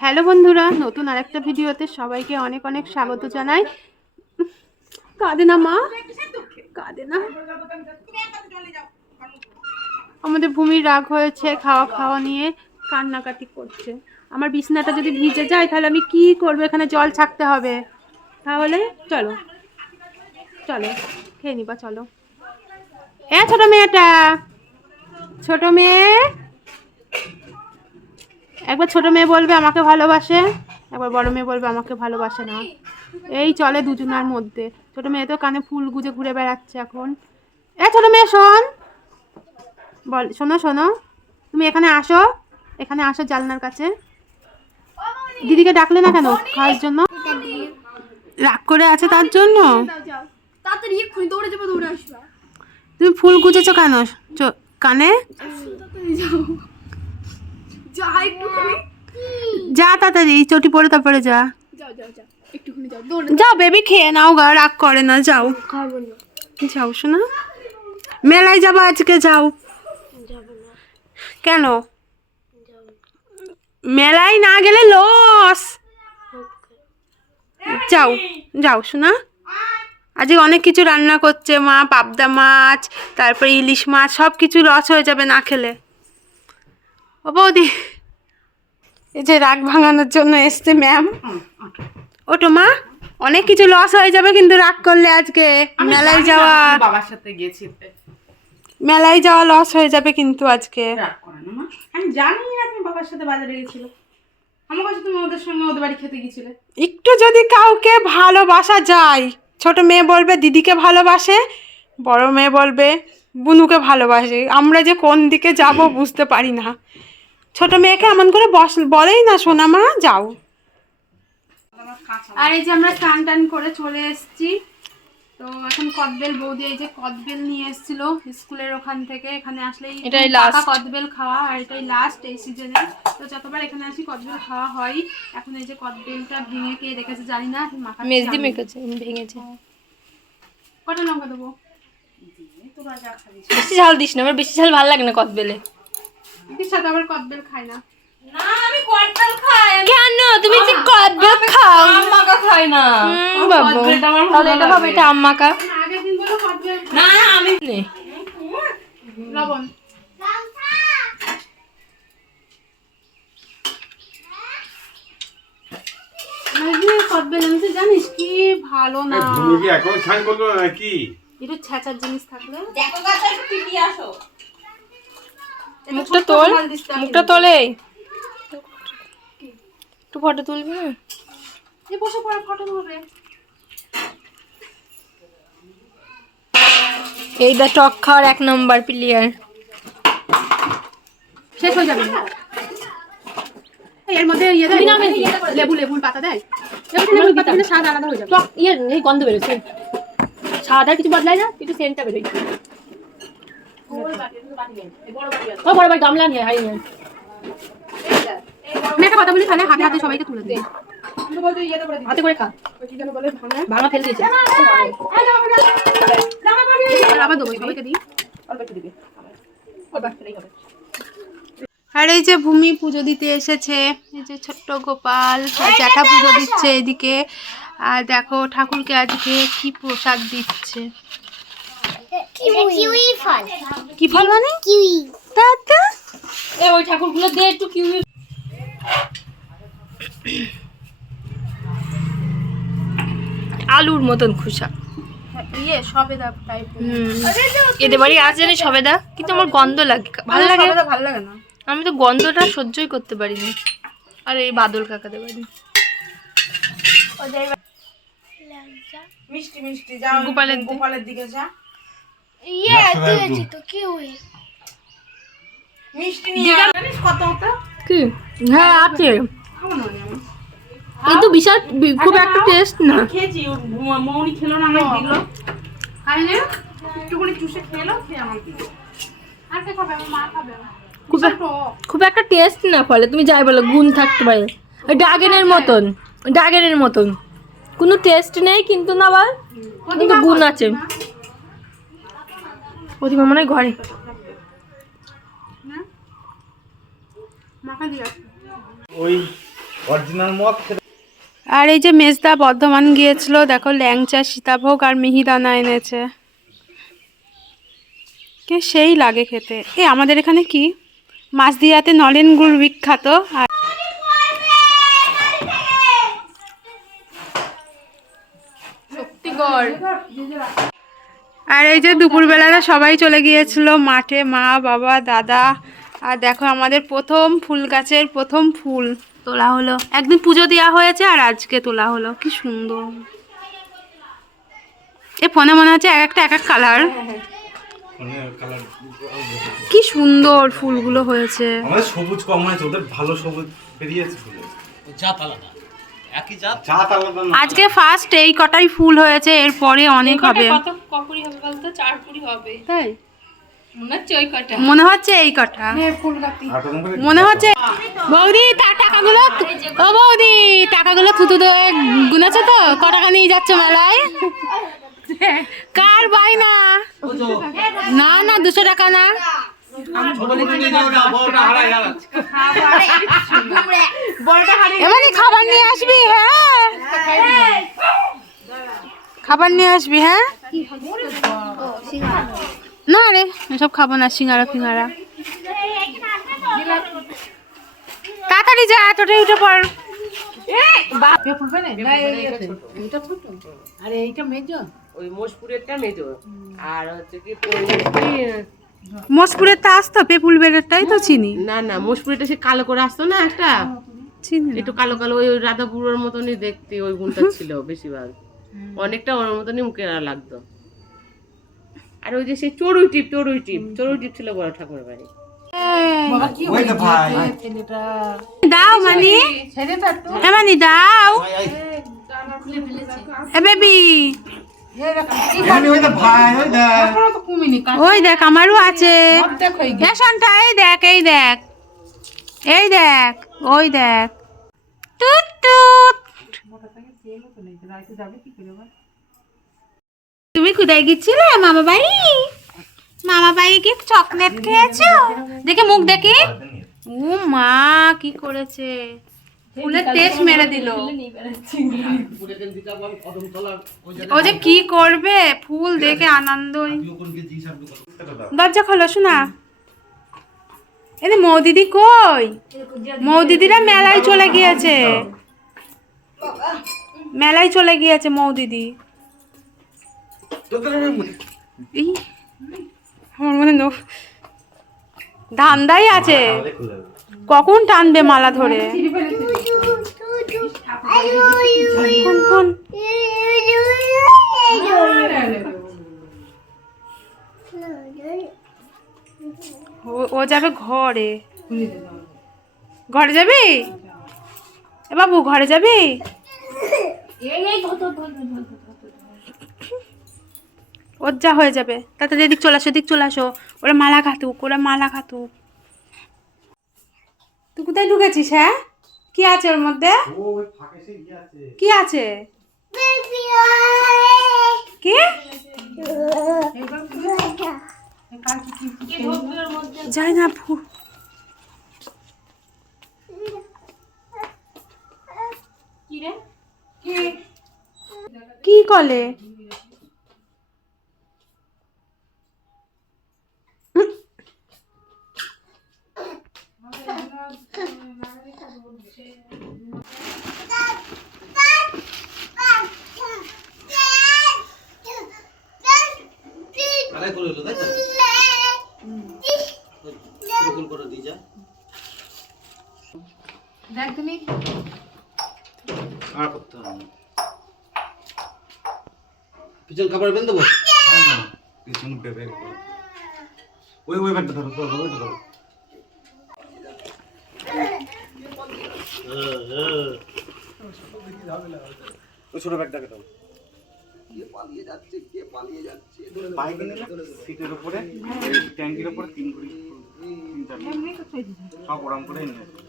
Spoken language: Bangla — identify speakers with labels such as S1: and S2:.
S1: হ্যালো বন্ধুরা, নতুন আরেকটা ভিডিওতে সবাইকে অনেক অনেক স্বাগত জানাই। কাঁদে না মা? কাঁদে না? আমাদের ভূমির রাগ হয়েছে, খাওয়া খাওয়া নিয়ে কান্নাকাটি করছে। আমার বিছনাটা যদি ভিজে যায়, তাহলে আমি কি করব? এখানে জল ছাকতে হবে। তাহলে চলো চলো, খেয়ে নিবা, চলো। হ্যাঁ ছোট মেয়েটা, ছোট মেয়ে একবার ছোট মেয়ে বলবে আমাকে ভালোবাসে একবার বড় মেয়ে বলবে আমাকে ভালোবাসে না। এই চলে দুজনের মধ্যে। ছোট মেয়ে তো কানে ফুল গুজে ঘুরে বেড়াচ্ছে এখন। এ ছোট মেয়ে শোন। বল শোনো শোনো। তুমি এখানে আসো এখানে আসো জালনার কাছে। দিদিকে ডাকলে না কেন খাওয়ার জন্য? রাগ করে আছে তার জন্য? তুমি ফুল গুজেছো কেন? কানে?
S2: যাও যা একটুখানি।
S1: যা তাড়াতাড়ি চটি পরে তারপরে যা।
S2: যাও যাও যাও একটুখানি যাও দৌড়ে
S1: যাও বেবি খেয়ে নাও গা রাগ করে না যাও।
S2: খাব না।
S1: যাও শোনা। মেলায় যাব আজকে যাও।
S2: না।
S1: কেন? মেলায় না গেলে লস যাও যাও শোনা। আজকে অনেক কিছু রান্না করছে মা পাবদা মাছ তারপরে ইলিশ মাছ সব কিছু লস হয়ে যাবে না খেলে। ও বৌদি এই যে রাগ ভাঙানোর জন্য এসছে ম্যাম ওটো মা অনেক কিছু লস হয়ে যাবে কিন্তু রাগ করলে আজকে মেলায় যাওয়া
S3: বাবার সাথে গেছি।
S1: মেলায় যাওয়া লস হয়ে যাবে কিন্তু আজকে।
S3: রাগ করে মা। আমি জানি না তুমি বাবার সাথে বাজারে গেছিলে। আমার কাছে তুমি ওদের সঙ্গে ওদের বাড়ি খেতে গেছিলে।
S1: একটু যদি কাউকে ভালোবাসা যায় ছোট মেয়ে বলবে দিদিকে ভালোবাসে? বড় মেয়ে বলবে বুনুকে ভালোবাসে। আমরা যে কোন দিকে যাব বুঝতে পারি না। ছোট মেয়েকে এমন করে বস বলেই না সোনা মা যাও। আর এই যে আমরা স্নান টান করে চলে এসেছি। তো এখন কদবেল বৌদি এই যে কদবেল নিয়ে এসেছিল স্কুলের ওখান থেকে। এখানে আসলেই
S2: এটাই
S1: পাকা
S2: last।
S1: কদবেল খাওয়া আর এটাই লাস্ট এই সিজনে তো যতবার এখানে আসি কদবেল খাওয়া হয়। এখন এই যে কদবেলটা ভেঙে কে রেখেছে জানি না মাখা
S2: মেজদি মেখেছে ভেঙেছে।
S1: কটা লঙ্কা দেবো?
S3: তোরা যা খাবি
S2: বেশি ঝাল দিস না আমার বেশি ঝাল ভালো লাগে না কদবেলে।
S1: দিদির সাথে আবার কদবেল খায় না।
S3: না আমি কটকাল খাই।
S2: কেন? তুমি যে কদবেল খাও?
S3: আম্মাকা খাই না।
S2: হুম, বাবা।
S3: কদবেলটা আমার
S2: তাহলে এটা হবে এটা আম্মাকা।
S1: আগের দিন বলো কদবেল
S3: না আমি
S2: নে।
S1: লবণ। নাকি কদবেল এনেছে জানিস কি ভালো না।
S4: তুমি কি এখন স্নান করল নাকি?
S1: একটু ছেঁচার জিনিস থাকলে।
S3: দেখো গাছে একটু টিপি আসো।
S2: মুখটা তোল মুখটা তোলে একটু ফটো তুলবি না
S1: এই বসে পড়ে ফটো হবে
S2: এই দা টক খাওয়ার এক নম্বর প্লেয়ার
S1: শেষ হয়ে যাবে। এর মধ্যে ইয়ে দেয় লেবু লেবুর পাতা দেয়। লেবুর পাতা দিলে স্বাদ আলাদা হয়ে যাবে।
S5: টক ইয়ে এই গন্ধ বেরোচ্ছে। সাদা কিছু বদলায় না কিন্তু সেন্টটা বেরোয়। ও, বড় ভাই, গামলা নিয়ে, হাই নিয়ে।
S1: আমি একটা কথা বলি তাহলে হাতে হাতে সবাইকে তুলে দিই। আর এই যে ভূমি পুজো দিতে এসেছে, এই যে ছোট্ট গোপাল জ্যাঠা পুজো দিচ্ছে এদিকে। আর দেখো, ঠাকুরকে আজকে কি প্রসাদ দিচ্ছে।
S6: কিউই। ফল।
S1: কি ফল মানে?
S6: কিউই।
S1: দাদা
S5: এ ওই ঠাকুরগুলো দে একটু কিউ
S2: আলুর মতন খুশা
S1: ইয়ে সবেদা টাইপ
S2: এদের বাড়ি আছে জানি সবেদা কিন্তু আমার গন্ধ লাগে। ভালো লাগে?
S1: ভালো লাগে না।
S2: আমি তো গন্ধটা সহ্যই করতে পারিনি। আর এই বাদল কাকাতে পারি
S3: মিষ্টি মিষ্টি যা
S2: গোপালের
S3: গোপালের দিকে যা।
S6: ইয়ে দিয়েছি তো কিউই
S3: মিষ্টি নিয়ে জানিস কত হতো
S2: কি? হ্যাঁ আছে। কিন্তু বিশাল খুব একটা টেস্ট না।
S3: খেয়েছি মৌনি খেলো না আমাকে দিল। খাইলে একটুখানি চুষে খেলো খেয়ে আমাকে দিল
S1: আর কে খাবে? আমার মা খাবে।
S2: খুব খুব একটা টেস্ট না ফলে। তুমি যাই বলো গুণ থাকতে পারে। ড্রাগনের মতন। ড্রাগনের মতন। কোনো টেস্ট নেই কিন্তু না আবার? কিন্তু গুণ আছে। প্রতিমা মনে হয় ঘরে।
S4: ওই অরিজিনাল মদ
S1: আর এই যে মেজদা বর্ধমান গিয়েছিল দেখো ল্যাংচা সীতাভোগ আর মিহিদানা এনেছে। কে সেই লাগে খেতে। এ আমাদের এখানে কি? মাছ দিয়াতে নলেন গুড় বিখ্যাত আর আর এই যে দুপুরবেলাটা সবাই চলে গিয়েছিল মাঠে মা বাবা দাদা। আর দেখো আমাদের প্রথম ফুল গাছের প্রথম ফুল। তোলা হলো। একদিন পুজো দেওয়া হয়েছে আর আজকে তোলা হলো। কি সুন্দর। এ ফোনে মনে হচ্ছে এক একটা এক এক কালার। কি সুন্দর ফুলগুলো হয়েছে।
S4: আমাদের সবুজ কম হয়েছে ওদের ভালো সবুজ বেরিয়েছে ফুলে। জাত আলাদা। একই জাত? জাত আলাদা
S1: আজকে ফার্স্ট এই কটাই ফুল হয়েছে এরপরে অনেক হবে।
S2: বলতো চার কুড়ি হবে।
S1: তাই?
S2: মনে হচ্ছে ওই কটা।
S1: মনে হচ্ছে এই কটা। মনে হচ্ছে বৌদি তার টাকাগুলো ও বৌদি টাকাগুলো থুতু গুনেছে তো? ক টাকা নিয়ে যাচ্ছে মেলায়? কার বাই না না না দুশো টাকা না। এবারে খাবার নিয়ে আসবি হ্যাঁ। খাবার নিয়ে আসবি হ্যাঁ? না রে এসব খাব না সিঙ্গারা ফিঙ্গারা। তাড়াতাড়ি যা তোটাই উঠে পড়
S7: ওই মোষপুরেরটা মেজো। আর হচ্ছে কি পরিণতি-
S1: মসপুরের তা আসতো পেপুল বেড়েরটাই তো চিনি?
S7: না না সে কালো করে আসতো না একটা?
S1: চিনি
S7: একটু কালো কালো ওই ওই রাধাপুরের মতনই দেখতে ওই গুণটা ছিল বেশিরভাগ। অনেকটা ওর মতনই মুখে লাগতো। আর ওই যে সেই চড়ুই টিপ চড়ুই টিপ চড়ুই টিপ ছিল বড় ঠাকুরের বাড়ি।
S1: দাও মানি। মানি দাও। বেবি।
S4: ওই দেখ।
S1: ওই দেখ। আমারও আছে। ফ্যাশনটা এই দেখ এই দেখ। এই দেখ ওই দেখ। টুট টুট। তুমি কোথায় গেছিলে মামা বাড়ি? মামা বাড়ি কি চকলেট খেয়েছো? দেখে মুখ দেখি? ও মা কি করেছে? ফুলের টেস্ট মেরে দিল। ও যে কি করবে? ফুল দেখে আনন্দই দরজা খোলো শোনা। মৌদিদি কই? মৌদিদিরা মেলায় চলে গিয়েছে। মেলায় চলে গিয়েছে মৌ দিদি। আমার মনে ধান্দাই আছে। কখন টানবে মালা ধরে? ও যাবে ঘরে। ঘরে যাবি? এ বাবু ঘরে যাবি? ওর যা হয়ে যাবে তাড়াতাড়ি এদিক চলে আসো এদিক চলে আসো ওরা মালা খাতুক ওরা মালা খাতুক তুই কোথায় ঢুকেছিস হ্যাঁ কি আছে ওর মধ্যে
S4: ও ওই ফাঁকে সে ইয়ে আছে
S1: কি আছে কি যাই না ফু- কি কলে
S8: আড়াই করে হলো তাই তো? গোল করে দিয়ে যা। আর করতে হবে। পিছন খাবার বেঁধে দেবো?
S4: পিছন বেবে ওই ওই ব্যাগটা ধরো ধরো ওইটা ধরো। ওই ছোট ব্যাগটাকে দাও বাইকে নিলে সিটের উপরে এই ট্যাঙ্কির উপরে তিন কুড়ি সব ওরম করে নিয়ে আসবে।